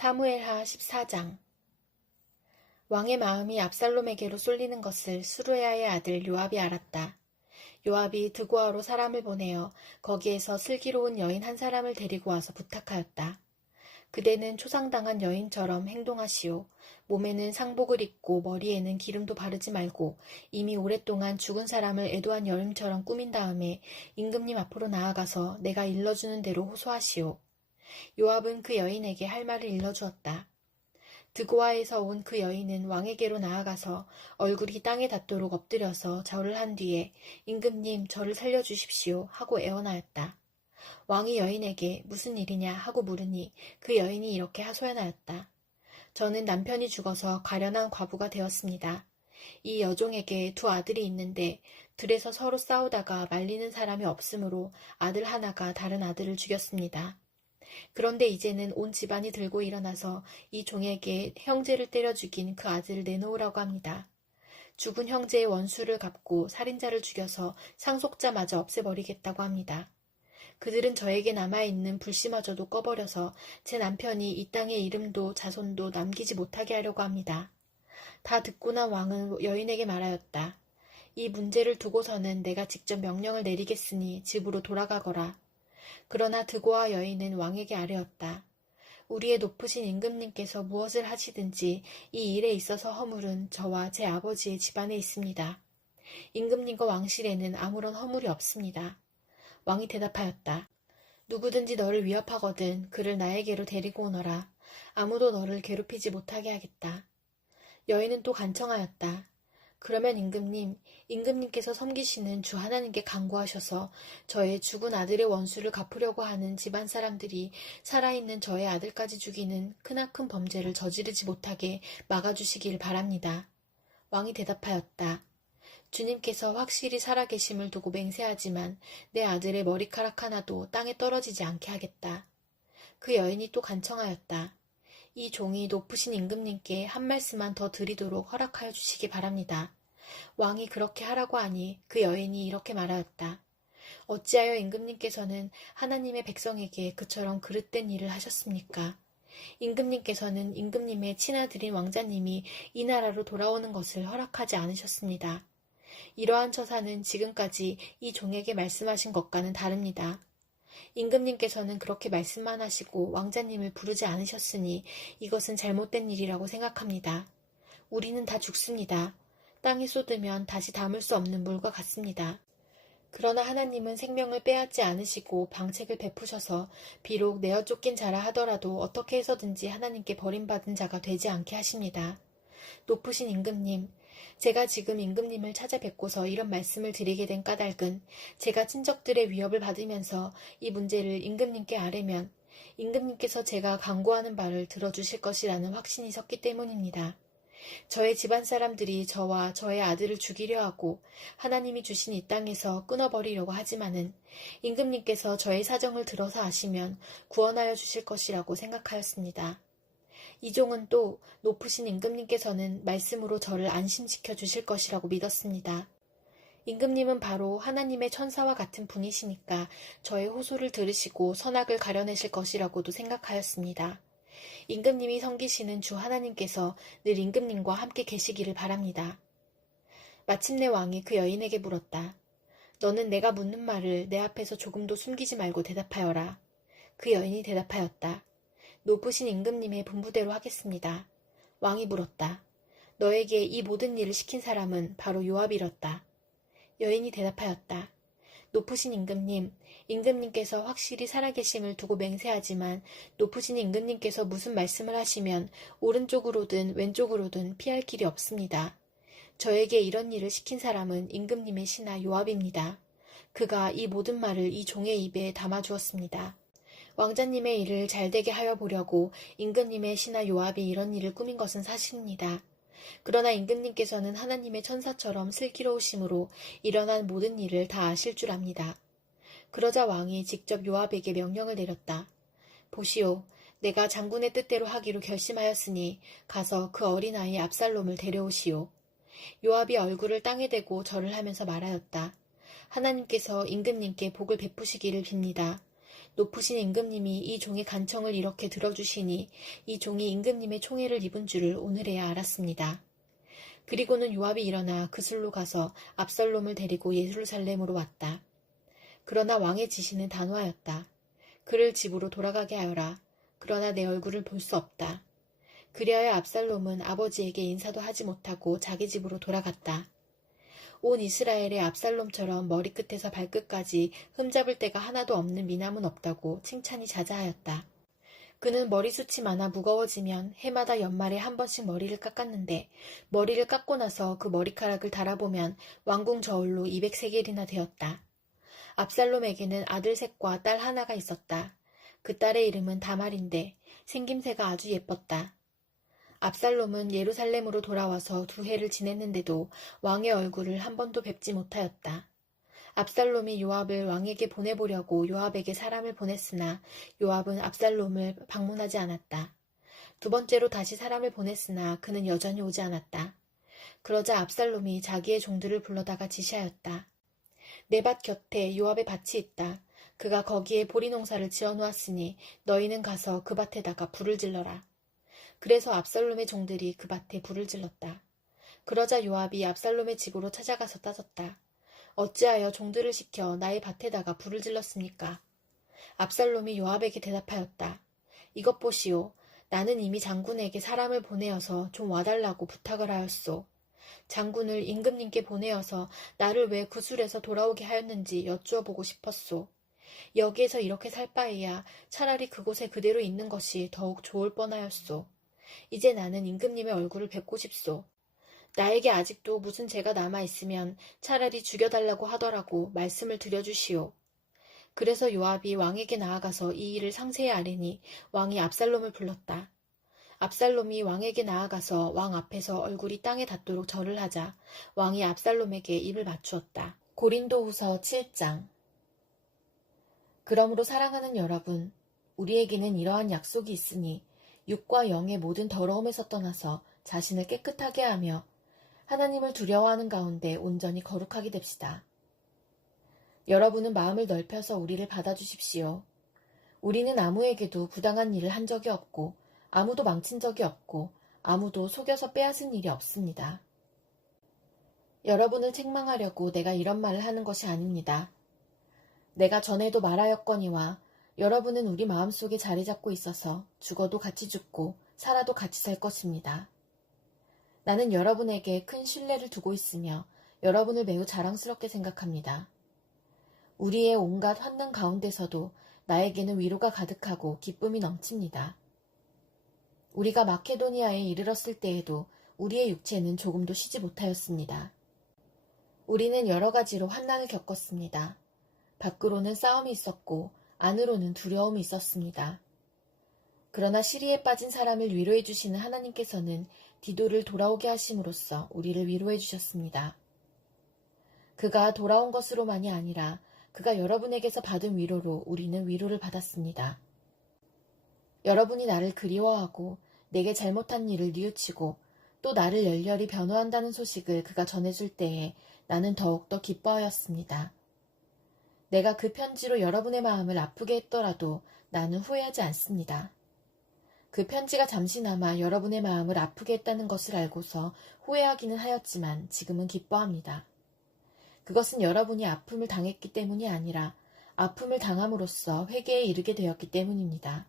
사무엘하 14장. 왕의 마음이 압살롬에게로 쏠리는 것을 스루야의 아들 요압이 알았다. 요압이 드고아로 사람을 보내어 거기에서 슬기로운 여인 한 사람을 데리고 와서 부탁하였다. 그대는 초상당한 여인처럼 행동하시오. 몸에는 상복을 입고 머리에는 기름도 바르지 말고 이미 오랫동안 죽은 사람을 애도한 여인처럼 꾸민 다음에 임금님 앞으로 나아가서 내가 일러주는 대로 호소하시오. 요압은 그 여인에게 할 말을 일러주었다. 드고아에서 온 그 여인은 왕에게로 나아가서 얼굴이 땅에 닿도록 엎드려서 절을 한 뒤에 임금님 저를 살려주십시오 하고 애원하였다. 왕이 여인에게 무슨 일이냐 하고 물으니 그 여인이 이렇게 하소연하였다. 저는 남편이 죽어서 가련한 과부가 되었습니다. 이 여종에게 두 아들이 있는데 들에서 서로 싸우다가 말리는 사람이 없으므로 아들 하나가 다른 아들을 죽였습니다. 그런데 이제는 온 집안이 들고 일어나서 이 종에게 형제를 때려 죽인 그 아들을 내놓으라고 합니다. 죽은 형제의 원수를 갚고 살인자를 죽여서 상속자마저 없애버리겠다고 합니다. 그들은 저에게 남아있는 불씨마저도 꺼버려서 제 남편이 이 땅에 이름도 자손도 남기지 못하게 하려고 합니다. 다 듣고 난 왕은 여인에게 말하였다. 이 문제를 두고서는 내가 직접 명령을 내리겠으니 집으로 돌아가거라. 그러나 드고아 여인은 왕에게 아뢰었다. 우리의 높으신 임금님께서 무엇을 하시든지 이 일에 있어서 허물은 저와 제 아버지의 집안에 있습니다. 임금님과 왕실에는 아무런 허물이 없습니다. 왕이 대답하였다. 누구든지 너를 위협하거든 그를 나에게로 데리고 오너라. 아무도 너를 괴롭히지 못하게 하겠다. 여인은 또 간청하였다. 그러면 임금님께서 섬기시는 주 하나님께 간구하셔서 저의 죽은 아들의 원수를 갚으려고 하는 집안 사람들이 살아있는 저의 아들까지 죽이는 크나큰 범죄를 저지르지 못하게 막아주시길 바랍니다. 왕이 대답하였다. 주님께서 확실히 살아계심을 두고 맹세하지만 내 아들의 머리카락 하나도 땅에 떨어지지 않게 하겠다. 그 여인이 또 간청하였다. 이 종이 높으신 임금님께 한 말씀만 더 드리도록 허락하여 주시기 바랍니다. 왕이 그렇게 하라고 하니 그 여인이 이렇게 말하였다. 어찌하여 임금님께서는 하나님의 백성에게 그처럼 그릇된 일을 하셨습니까? 임금님께서는 임금님의 친아들인 왕자님이 이 나라로 돌아오는 것을 허락하지 않으셨습니다. 이러한 처사는 지금까지 이 종에게 말씀하신 것과는 다릅니다. 임금님께서는 그렇게 말씀만 하시고 왕자님을 부르지 않으셨으니 이것은 잘못된 일이라고 생각합니다. 우리는 다 죽습니다. 땅에 쏟으면 다시 담을 수 없는 물과 같습니다. 그러나 하나님은 생명을 빼앗지 않으시고 방책을 베푸셔서 비록 내어 쫓긴 자라 하더라도 어떻게 해서든지 하나님께 버림받은 자가 되지 않게 하십니다. 높으신 임금님, 제가 지금 임금님을 찾아뵙고서 이런 말씀을 드리게 된 까닭은 제가 친척들의 위협을 받으면서 이 문제를 임금님께 아뢰면 임금님께서 제가 간구하는 바를 들어주실 것이라는 확신이 섰기 때문입니다. 저의 집안 사람들이 저와 저의 아들을 죽이려 하고 하나님이 주신 이 땅에서 끊어버리려고 하지만은 임금님께서 저의 사정을 들어서 아시면 구원하여 주실 것이라고 생각하였습니다. 이 종은 또 높으신 임금님께서는 말씀으로 저를 안심시켜 주실 것이라고 믿었습니다. 임금님은 바로 하나님의 천사와 같은 분이시니까 저의 호소를 들으시고 선악을 가려내실 것이라고도 생각하였습니다. 임금님이 섬기시는 주 하나님께서 늘 임금님과 함께 계시기를 바랍니다. 마침내 왕이 그 여인에게 물었다. 너는 내가 묻는 말을 내 앞에서 조금도 숨기지 말고 대답하여라. 그 여인이 대답하였다. 높으신 임금님의 분부대로 하겠습니다. 왕이 물었다. 너에게 이 모든 일을 시킨 사람은 바로 요압이었다. 여인이 대답하였다. 높으신 임금님, 임금님께서 확실히 살아계심을 두고 맹세하지만 높으신 임금님께서 무슨 말씀을 하시면 오른쪽으로든 왼쪽으로든 피할 길이 없습니다. 저에게 이런 일을 시킨 사람은 임금님의 신하 요압입니다. 그가 이 모든 말을 이 종의 입에 담아주었습니다. 왕자님의 일을 잘되게 하여 보려고 임금님의 신하 요압이 이런 일을 꾸민 것은 사실입니다. 그러나 임금님께서는 하나님의 천사처럼 슬기로우심으로 일어난 모든 일을 다 아실 줄 압니다. 그러자 왕이 직접 요압에게 명령을 내렸다. 보시오, 내가 장군의 뜻대로 하기로 결심하였으니 가서 그 어린아이 압살롬을 데려오시오. 요압이 얼굴을 땅에 대고 절을 하면서 말하였다. 하나님께서 임금님께 복을 베푸시기를 빕니다. 높으신 임금님이 이 종의 간청을 이렇게 들어주시니 이 종이 임금님의 총애를 입은 줄을 오늘에야 알았습니다. 그리고는 요압이 일어나 그술로 가서 압살롬을 데리고 예루살렘으로 왔다. 그러나 왕의 지시는 단호하였다. 그를 집으로 돌아가게 하여라. 그러나 내 얼굴을 볼 수 없다. 그리하여 압살롬은 아버지에게 인사도 하지 못하고 자기 집으로 돌아갔다. 온 이스라엘의 압살롬처럼 머리끝에서 발끝까지 흠잡을 데가 하나도 없는 미남은 없다고 칭찬이 자자하였다. 그는 머리숱이 많아 무거워지면 해마다 연말에 한 번씩 머리를 깎았는데 머리를 깎고 나서 그 머리카락을 달아보면 왕궁 저울로 200세겔이나 되었다. 압살롬에게는 아들 셋과 딸 하나가 있었다. 그 딸의 이름은 다말인데 생김새가 아주 예뻤다. 압살롬은 예루살렘으로 돌아와서 2해를 지냈는데도 왕의 얼굴을 한 번도 뵙지 못하였다. 압살롬이 요압을 왕에게 보내보려고 요압에게 사람을 보냈으나 요압은 압살롬을 방문하지 않았다. 2번째로 다시 사람을 보냈으나 그는 여전히 오지 않았다. 그러자 압살롬이 자기의 종들을 불러다가 지시하였다. 내 밭 곁에 요압의 밭이 있다. 그가 거기에 보리 농사를 지어놓았으니 너희는 가서 그 밭에다가 불을 질러라. 그래서 압살롬의 종들이 그 밭에 불을 질렀다. 그러자 요압이 압살롬의 집으로 찾아가서 따졌다. 어찌하여 종들을 시켜 나의 밭에다가 불을 질렀습니까? 압살롬이 요압에게 대답하였다. 이것 보시오. 나는 이미 장군에게 사람을 보내어서 좀 와달라고 부탁을 하였소. 장군을 임금님께 보내어서 나를 왜 구술에서 돌아오게 하였는지 여쭈어 보고 싶었소. 여기에서 이렇게 살 바에야 차라리 그곳에 그대로 있는 것이 더욱 좋을 뻔하였소. 이제 나는 임금님의 얼굴을 뵙고 싶소. 나에게 아직도 무슨 죄가 남아있으면 차라리 죽여달라고 하더라고 말씀을 드려주시오. 그래서 요압이 왕에게 나아가서 이 일을 상세히 아뢰니 왕이 압살롬을 불렀다. 압살롬이 왕에게 나아가서 왕 앞에서 얼굴이 땅에 닿도록 절을 하자 왕이 압살롬에게 입을 맞추었다. 고린도후서 7장. 그러므로 사랑하는 여러분, 우리에게는 이러한 약속이 있으니 육과 영의 모든 더러움에서 떠나서 자신을 깨끗하게 하며 하나님을 두려워하는 가운데 온전히 거룩하게 됩시다. 여러분은 마음을 넓혀서 우리를 받아주십시오. 우리는 아무에게도 부당한 일을 한 적이 없고 아무도 망친 적이 없고 아무도 속여서 빼앗은 일이 없습니다. 여러분을 책망하려고 내가 이런 말을 하는 것이 아닙니다. 내가 전에도 말하였거니와 여러분은 우리 마음속에 자리 잡고 있어서 죽어도 같이 죽고 살아도 같이 살 것입니다. 나는 여러분에게 큰 신뢰를 두고 있으며 여러분을 매우 자랑스럽게 생각합니다. 우리의 온갖 환난 가운데서도 나에게는 위로가 가득하고 기쁨이 넘칩니다. 우리가 마케도니아에 이르렀을 때에도 우리의 육체는 조금도 쉬지 못하였습니다. 우리는 여러 가지로 환난을 겪었습니다. 밖으로는 싸움이 있었고 안으로는 두려움이 있었습니다. 그러나 시리에 빠진 사람을 위로해 주시는 하나님께서는 디도를 돌아오게 하심으로써 우리를 위로해 주셨습니다. 그가 돌아온 것으로만이 아니라 그가 여러분에게서 받은 위로로 우리는 위로를 받았습니다. 여러분이 나를 그리워하고 내게 잘못한 일을 뉘우치고 또 나를 열렬히 변호한다는 소식을 그가 전해줄 때에 나는 더욱더 기뻐하였습니다. 내가 그 편지로 여러분의 마음을 아프게 했더라도 나는 후회하지 않습니다. 그 편지가 잠시나마 여러분의 마음을 아프게 했다는 것을 알고서 후회하기는 하였지만 지금은 기뻐합니다. 그것은 여러분이 아픔을 당했기 때문이 아니라 아픔을 당함으로써 회개에 이르게 되었기 때문입니다.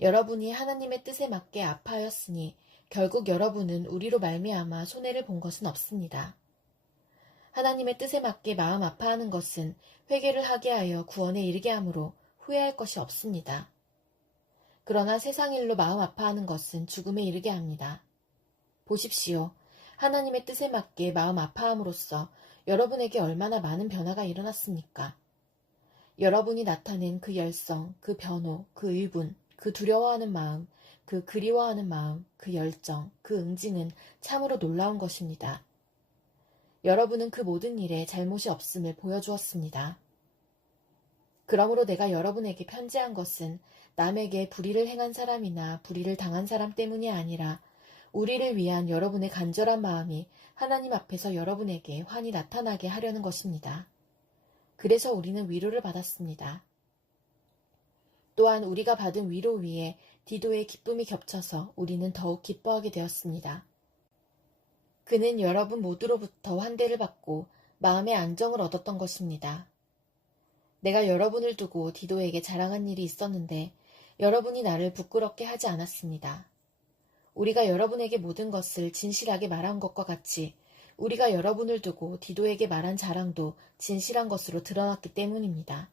여러분이 하나님의 뜻에 맞게 아파하였으니 결국 여러분은 우리로 말미암아 손해를 본 것은 없습니다. 하나님의 뜻에 맞게 마음 아파하는 것은 회개를 하게 하여 구원에 이르게 하므로 후회할 것이 없습니다. 그러나 세상 일로 마음 아파하는 것은 죽음에 이르게 합니다. 보십시오. 하나님의 뜻에 맞게 마음 아파함으로써 여러분에게 얼마나 많은 변화가 일어났습니까? 여러분이 나타낸 그 열성, 그 변호, 그 의분, 그 두려워하는 마음, 그 그리워하는 마음, 그 열정, 그 응징은 참으로 놀라운 것입니다. 여러분은 그 모든 일에 잘못이 없음을 보여주었습니다. 그러므로 내가 여러분에게 편지한 것은 남에게 불의를 행한 사람이나 불의를 당한 사람 때문이 아니라 우리를 위한 여러분의 간절한 마음이 하나님 앞에서 여러분에게 환히 나타나게 하려는 것입니다. 그래서 우리는 위로를 받았습니다. 또한 우리가 받은 위로 위에 디도의 기쁨이 겹쳐서 우리는 더욱 기뻐하게 되었습니다. 그는 여러분 모두로부터 환대를 받고 마음의 안정을 얻었던 것입니다. 내가 여러분을 두고 디도에게 자랑한 일이 있었는데 여러분이 나를 부끄럽게 하지 않았습니다. 우리가 여러분에게 모든 것을 진실하게 말한 것과 같이 우리가 여러분을 두고 디도에게 말한 자랑도 진실한 것으로 드러났기 때문입니다.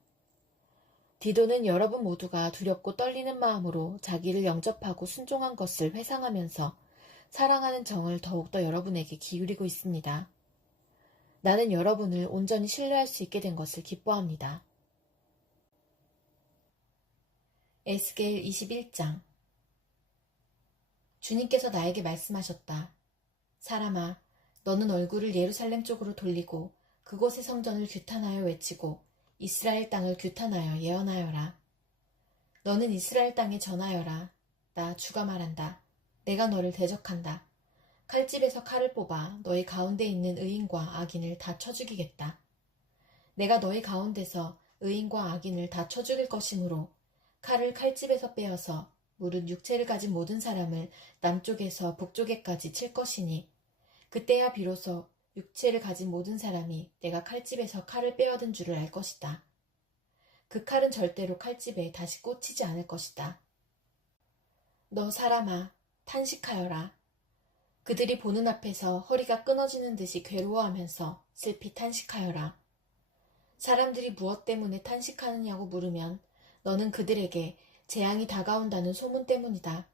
디도는 여러분 모두가 두렵고 떨리는 마음으로 자기를 영접하고 순종한 것을 회상하면서 사랑하는 정을 더욱더 여러분에게 기울이고 있습니다. 나는 여러분을 온전히 신뢰할 수 있게 된 것을 기뻐합니다. 에스겔 21장. 주님께서 나에게 말씀하셨다. 사람아, 너는 얼굴을 예루살렘 쪽으로 돌리고 그곳의 성전을 규탄하여 외치고 이스라엘 땅을 규탄하여 예언하여라. 너는 이스라엘 땅에 전하여라. 나 주가 말한다. 내가 너를 대적한다. 칼집에서 칼을 뽑아 너희 가운데 있는 의인과 악인을 다 쳐 죽이겠다. 내가 너희 가운데서 의인과 악인을 다 쳐 죽일 것이므로 칼을 칼집에서 빼어서 무릇 육체를 가진 모든 사람을 남쪽에서 북쪽에까지 칠 것이니 그때야 비로소 육체를 가진 모든 사람이 내가 칼집에서 칼을 빼어든 줄을 알 것이다. 그 칼은 절대로 칼집에 다시 꽂히지 않을 것이다. 너 사람아, 탄식하여라. 그들이 보는 앞에서 허리가 끊어지는 듯이 괴로워하면서 슬피 탄식하여라. 사람들이 무엇 때문에 탄식하느냐고 물으면 너는 그들에게 재앙이 다가온다는 소문 때문이다.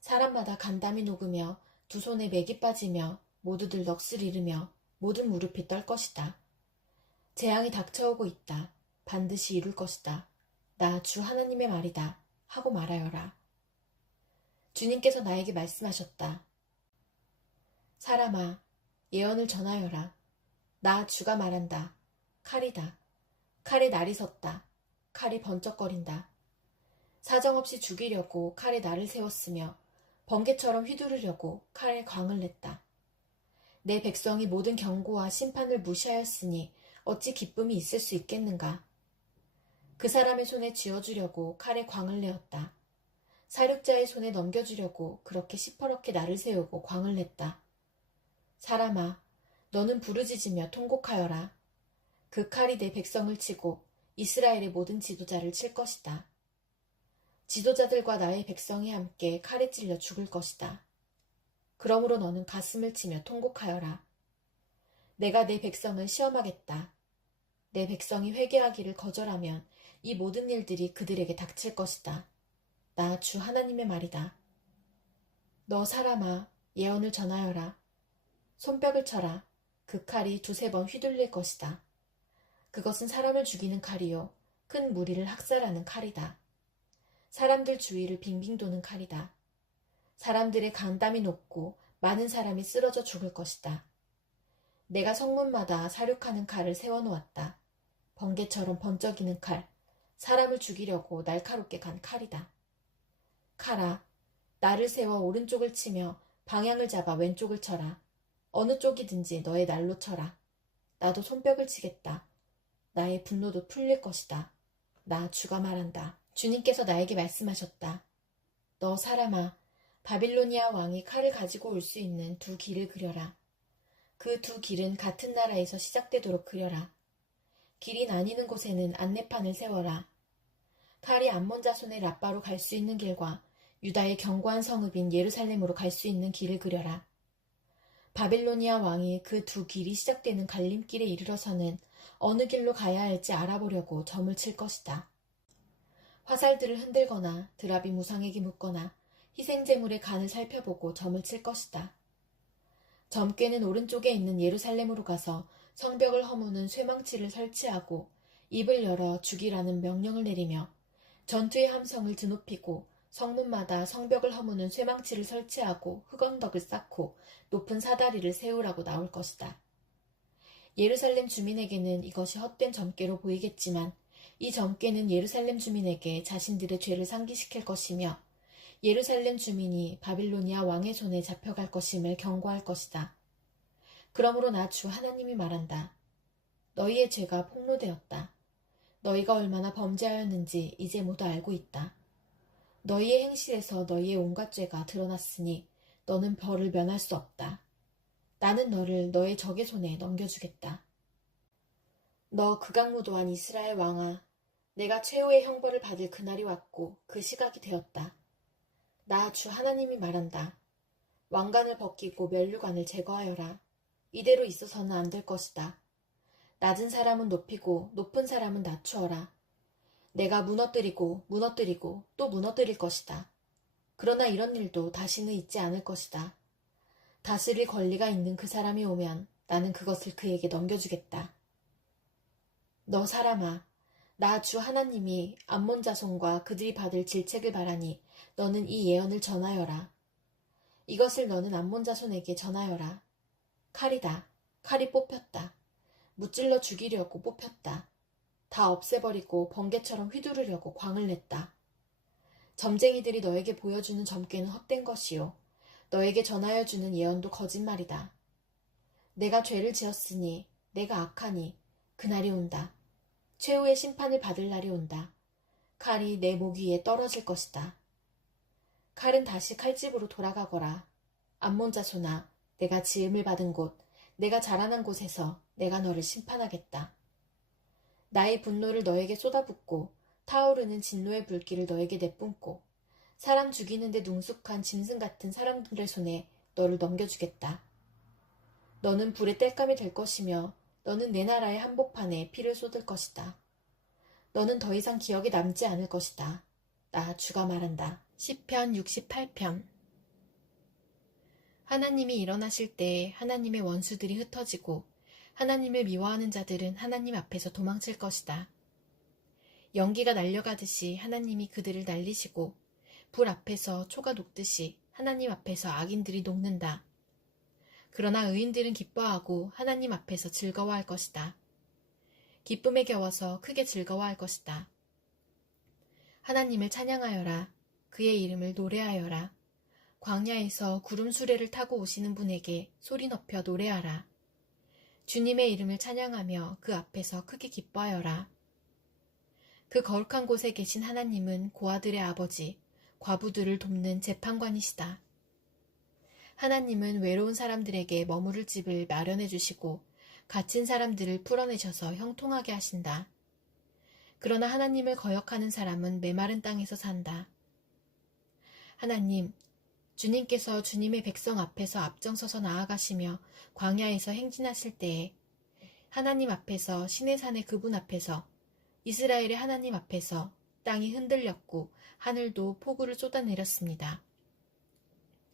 사람마다 간담이 녹으며 두 손에 맥이 빠지며 모두들 넋을 잃으며 모든 무릎이 떨 것이다. 재앙이 닥쳐오고 있다. 반드시 이룰 것이다. 나 주 하나님의 말이다. 하고 말하여라. 주님께서 나에게 말씀하셨다. 사람아, 예언을 전하여라. 나 주가 말한다. 칼이다. 칼에 날이 섰다. 칼이 번쩍거린다. 사정없이 죽이려고 칼에 날을 세웠으며 번개처럼 휘두르려고 칼에 광을 냈다. 내 백성이 모든 경고와 심판을 무시하였으니 어찌 기쁨이 있을 수 있겠는가. 그 사람의 손에 쥐어주려고 칼에 광을 내었다. 사륙자의 손에 넘겨주려고 그렇게 시퍼렇게 날을 세우고 광을 냈다. 사람아, 너는 부르짖으며 통곡하여라. 그 칼이 내 백성을 치고 이스라엘의 모든 지도자를 칠 것이다. 지도자들과 나의 백성이 함께 칼에 찔려 죽을 것이다. 그러므로 너는 가슴을 치며 통곡하여라. 내가 내 백성을 시험하겠다. 내 백성이 회개하기를 거절하면 이 모든 일들이 그들에게 닥칠 것이다. 나 주 하나님의 말이다. 너 사람아, 예언을 전하여라. 손뼉을 쳐라. 그 칼이 두세 번 휘둘릴 것이다. 그것은 사람을 죽이는 칼이요. 큰 무리를 학살하는 칼이다. 사람들 주위를 빙빙 도는 칼이다. 사람들의 간담이 높고 많은 사람이 쓰러져 죽을 것이다. 내가 성문마다 사륙하는 칼을 세워놓았다. 번개처럼 번쩍이는 칼, 사람을 죽이려고 날카롭게 간 칼이다. 칼아, 나를 세워 오른쪽을 치며 방향을 잡아 왼쪽을 쳐라. 어느 쪽이든지 너의 날로 쳐라. 나도 손뼉을 치겠다. 나의 분노도 풀릴 것이다. 나 주가 말한다. 주님께서 나에게 말씀하셨다. 너 사람아, 바빌로니아 왕이 칼을 가지고 올 수 있는 두 길을 그려라. 그 두 길은 같은 나라에서 시작되도록 그려라. 길이 나뉘는 곳에는 안내판을 세워라. 칼이 암몬 자손의 라빠로 갈 수 있는 길과 유다의 견고한 성읍인 예루살렘으로 갈 수 있는 길을 그려라. 바빌로니아 왕이 그 두 길이 시작되는 갈림길에 이르러서는 어느 길로 가야 할지 알아보려고 점을 칠 것이다. 화살들을 흔들거나 드랍이 무상에게 묻거나 희생제물의 간을 살펴보고 점을 칠 것이다. 점괘는 오른쪽에 있는 예루살렘으로 가서 성벽을 허무는 쇠망치를 설치하고 입을 열어 죽이라는 명령을 내리며 전투의 함성을 드높이고 성문마다 성벽을 허무는 쇠망치를 설치하고 흑언덕을 쌓고 높은 사다리를 세우라고 나올 것이다. 예루살렘 주민에게는 이것이 헛된 점괘로 보이겠지만 이 점괘는 예루살렘 주민에게 자신들의 죄를 상기시킬 것이며 예루살렘 주민이 바빌로니아 왕의 손에 잡혀갈 것임을 경고할 것이다. 그러므로 나 주 하나님이 말한다. 너희의 죄가 폭로되었다. 너희가 얼마나 범죄하였는지 이제 모두 알고 있다. 너희의 행실에서 너희의 온갖 죄가 드러났으니 너는 벌을 면할 수 없다. 나는 너를 너의 적의 손에 넘겨주겠다. 너 극악무도한 이스라엘 왕아, 내가 최후의 형벌을 받을 그날이 왔고 그 시각이 되었다. 나 주 하나님이 말한다. 왕관을 벗기고 면류관을 제거하여라. 이대로 있어서는 안 될 것이다. 낮은 사람은 높이고 높은 사람은 낮추어라. 내가 무너뜨리고 또 무너뜨릴 것이다. 그러나 이런 일도 다시는 있지 않을 것이다. 다스릴 권리가 있는 그 사람이 오면 나는 그것을 그에게 넘겨주겠다. 너 사람아, 나 주 하나님이 암몬 자손과 그들이 받을 질책을 바라니 너는 이 예언을 전하여라. 이것을 너는 암몬 자손에게 전하여라. 칼이다. 칼이 뽑혔다. 무찔러 죽이려고 뽑혔다. 다 없애버리고 번개처럼 휘두르려고 광을 냈다. 점쟁이들이 너에게 보여주는 점괘는 헛된 것이요. 너에게 전하여 주는 예언도 거짓말이다. 내가 죄를 지었으니 내가 악하니 그날이 온다. 최후의 심판을 받을 날이 온다. 칼이 내 목 위에 떨어질 것이다. 칼은 다시 칼집으로 돌아가거라. 암몬 자손아, 내가 지음을 받은 곳, 내가 자라난 곳에서 내가 너를 심판하겠다. 나의 분노를 너에게 쏟아붓고 타오르는 진노의 불길을 너에게 내뿜고 사람 죽이는데 능숙한 짐승 같은 사람들의 손에 너를 넘겨주겠다. 너는 불의 땔감이 될 것이며 너는 내 나라의 한복판에 피를 쏟을 것이다. 너는 더 이상 기억에 남지 않을 것이다. 나 주가 말한다. 시편 68편. 하나님이 일어나실 때 하나님의 원수들이 흩어지고 하나님을 미워하는 자들은 하나님 앞에서 도망칠 것이다. 연기가 날려가듯이 하나님이 그들을 날리시고 불 앞에서 초가 녹듯이 하나님 앞에서 악인들이 녹는다. 그러나 의인들은 기뻐하고 하나님 앞에서 즐거워할 것이다. 기쁨에 겨워서 크게 즐거워할 것이다. 하나님을 찬양하여라. 그의 이름을 노래하여라. 광야에서 구름 수레를 타고 오시는 분에게 소리 높여 노래하라. 주님의 이름을 찬양하며 그 앞에서 크게 기뻐하여라. 그 거룩한 곳에 계신 하나님은 고아들의 아버지, 과부들을 돕는 재판관이시다. 하나님은 외로운 사람들에게 머무를 집을 마련해 주시고 갇힌 사람들을 풀어내셔서 형통하게 하신다. 그러나 하나님을 거역하는 사람은 메마른 땅에서 산다. 하나님, 주님께서 주님의 백성 앞에서 앞장서서 나아가시며 광야에서 행진하실 때에 하나님 앞에서 신의 산의 그분 앞에서 이스라엘의 하나님 앞에서 땅이 흔들렸고 하늘도 폭우를 쏟아내렸습니다.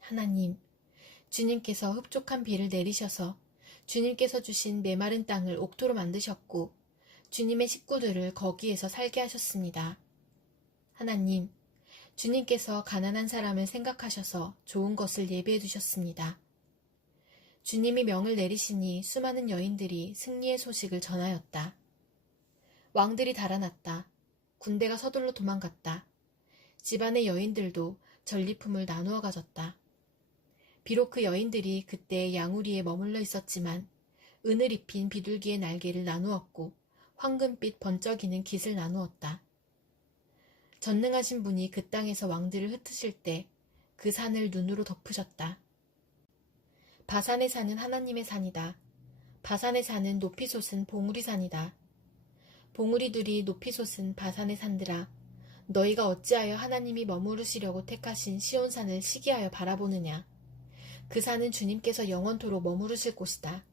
하나님, 주님께서 흡족한 비를 내리셔서 주님께서 주신 메마른 땅을 옥토로 만드셨고 주님의 식구들을 거기에서 살게 하셨습니다. 하나님, 주님께서 가난한 사람을 생각하셔서 좋은 것을 예비해 두셨습니다. 주님이 명을 내리시니 수많은 여인들이 승리의 소식을 전하였다. 왕들이 달아났다. 군대가 서둘러 도망갔다. 집안의 여인들도 전리품을 나누어 가졌다. 비록 그 여인들이 그때 양우리에 머물러 있었지만 은을 입힌 비둘기의 날개를 나누었고 황금빛 번쩍이는 깃을 나누었다. 전능하신 분이 그 땅에서 왕들을 흩으실 때 그 산을 눈으로 덮으셨다. 바산의 산은 하나님의 산이다. 바산의 산은 높이 솟은 봉우리 산이다. 봉우리들이 높이 솟은 바산의 산들아, 너희가 어찌하여 하나님이 머무르시려고 택하신 시온산을 시기하여 바라보느냐. 그 산은 주님께서 영원토록 머무르실 곳이다.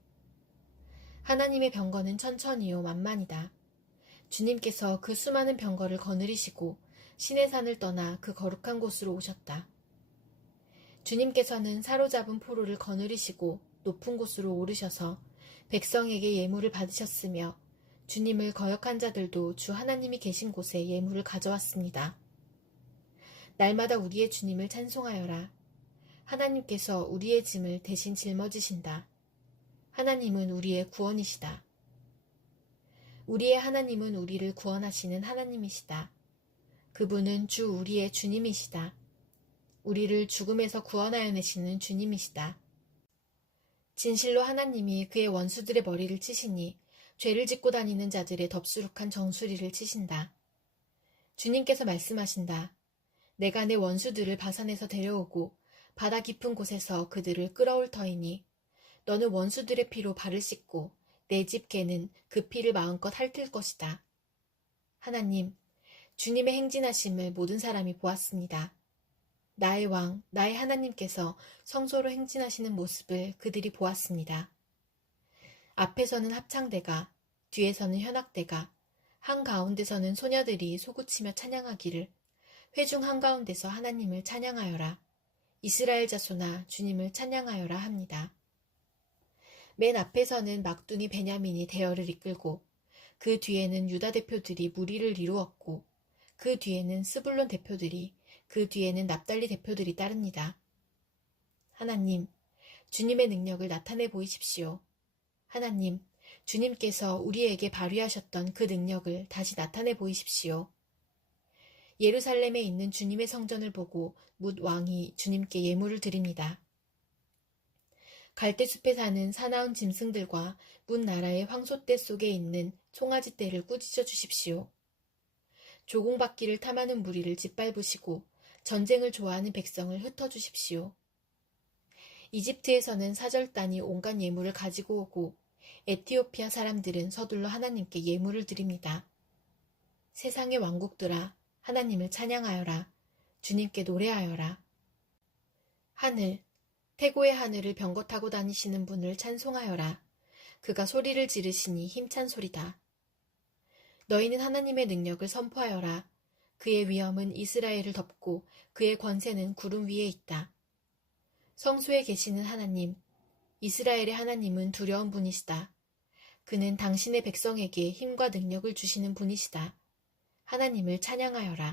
하나님의 병거는 천천히요 만만이다. 주님께서 그 수많은 병거를 거느리시고 신의 산을 떠나 그 거룩한 곳으로 오셨다. 주님께서는 사로잡은 포로를 거느리시고 높은 곳으로 오르셔서 백성에게 예물을 받으셨으며 주님을 거역한 자들도 주 하나님이 계신 곳에 예물을 가져왔습니다. 날마다 우리의 주님을 찬송하여라. 하나님께서 우리의 짐을 대신 짊어지신다. 하나님은 우리의 구원이시다. 우리의 하나님은 우리를 구원하시는 하나님이시다. 그분은 주 우리의 주님이시다. 우리를 죽음에서 구원하여 내시는 주님이시다. 진실로 하나님이 그의 원수들의 머리를 치시니 죄를 짓고 다니는 자들의 덥수룩한 정수리를 치신다. 주님께서 말씀하신다. 내가 내 원수들을 바산에서 데려오고 바다 깊은 곳에서 그들을 끌어올 터이니 너는 원수들의 피로 발을 씻고 내 집 개는 그 피를 마음껏 핥을 것이다. 하나님, 주님의 행진하심을 모든 사람이 보았습니다. 나의 왕, 나의 하나님께서 성소로 행진하시는 모습을 그들이 보았습니다. 앞에서는 합창대가, 뒤에서는 현악대가, 한가운데서는 소녀들이 소구치며 찬양하기를 회중 한가운데서 하나님을 찬양하여라. 이스라엘 자손아 주님을 찬양하여라 합니다. 맨 앞에서는 막둥이 베냐민이 대열을 이끌고 그 뒤에는 유다 대표들이 무리를 이루었고 그 뒤에는 스불론 대표들이 그 뒤에는 납달리 대표들이 따릅니다. 하나님, 주님의 능력을 나타내 보이십시오. 하나님, 주님께서 우리에게 발휘하셨던 그 능력을 다시 나타내 보이십시오. 예루살렘에 있는 주님의 성전을 보고 뭇 왕이 주님께 예물을 드립니다. 갈대숲에 사는 사나운 짐승들과 뭇 나라의 황소떼 속에 있는 송아지떼를 꾸짖어 주십시오. 조공바퀴를 탐하는 무리를 짓밟으시고 전쟁을 좋아하는 백성을 흩어주십시오. 이집트에서는 사절단이 온갖 예물을 가지고 오고 에티오피아 사람들은 서둘러 하나님께 예물을 드립니다. 세상의 왕국들아, 하나님을 찬양하여라. 주님께 노래하여라. 하늘, 태고의 하늘을 병거 타고 다니시는 분을 찬송하여라. 그가 소리를 지르시니 힘찬 소리다. 너희는 하나님의 능력을 선포하여라. 그의 위엄은 이스라엘을 덮고 그의 권세는 구름 위에 있다. 성소에 계시는 하나님, 이스라엘의 하나님은 두려운 분이시다. 그는 당신의 백성에게 힘과 능력을 주시는 분이시다. 하나님을 찬양하여라.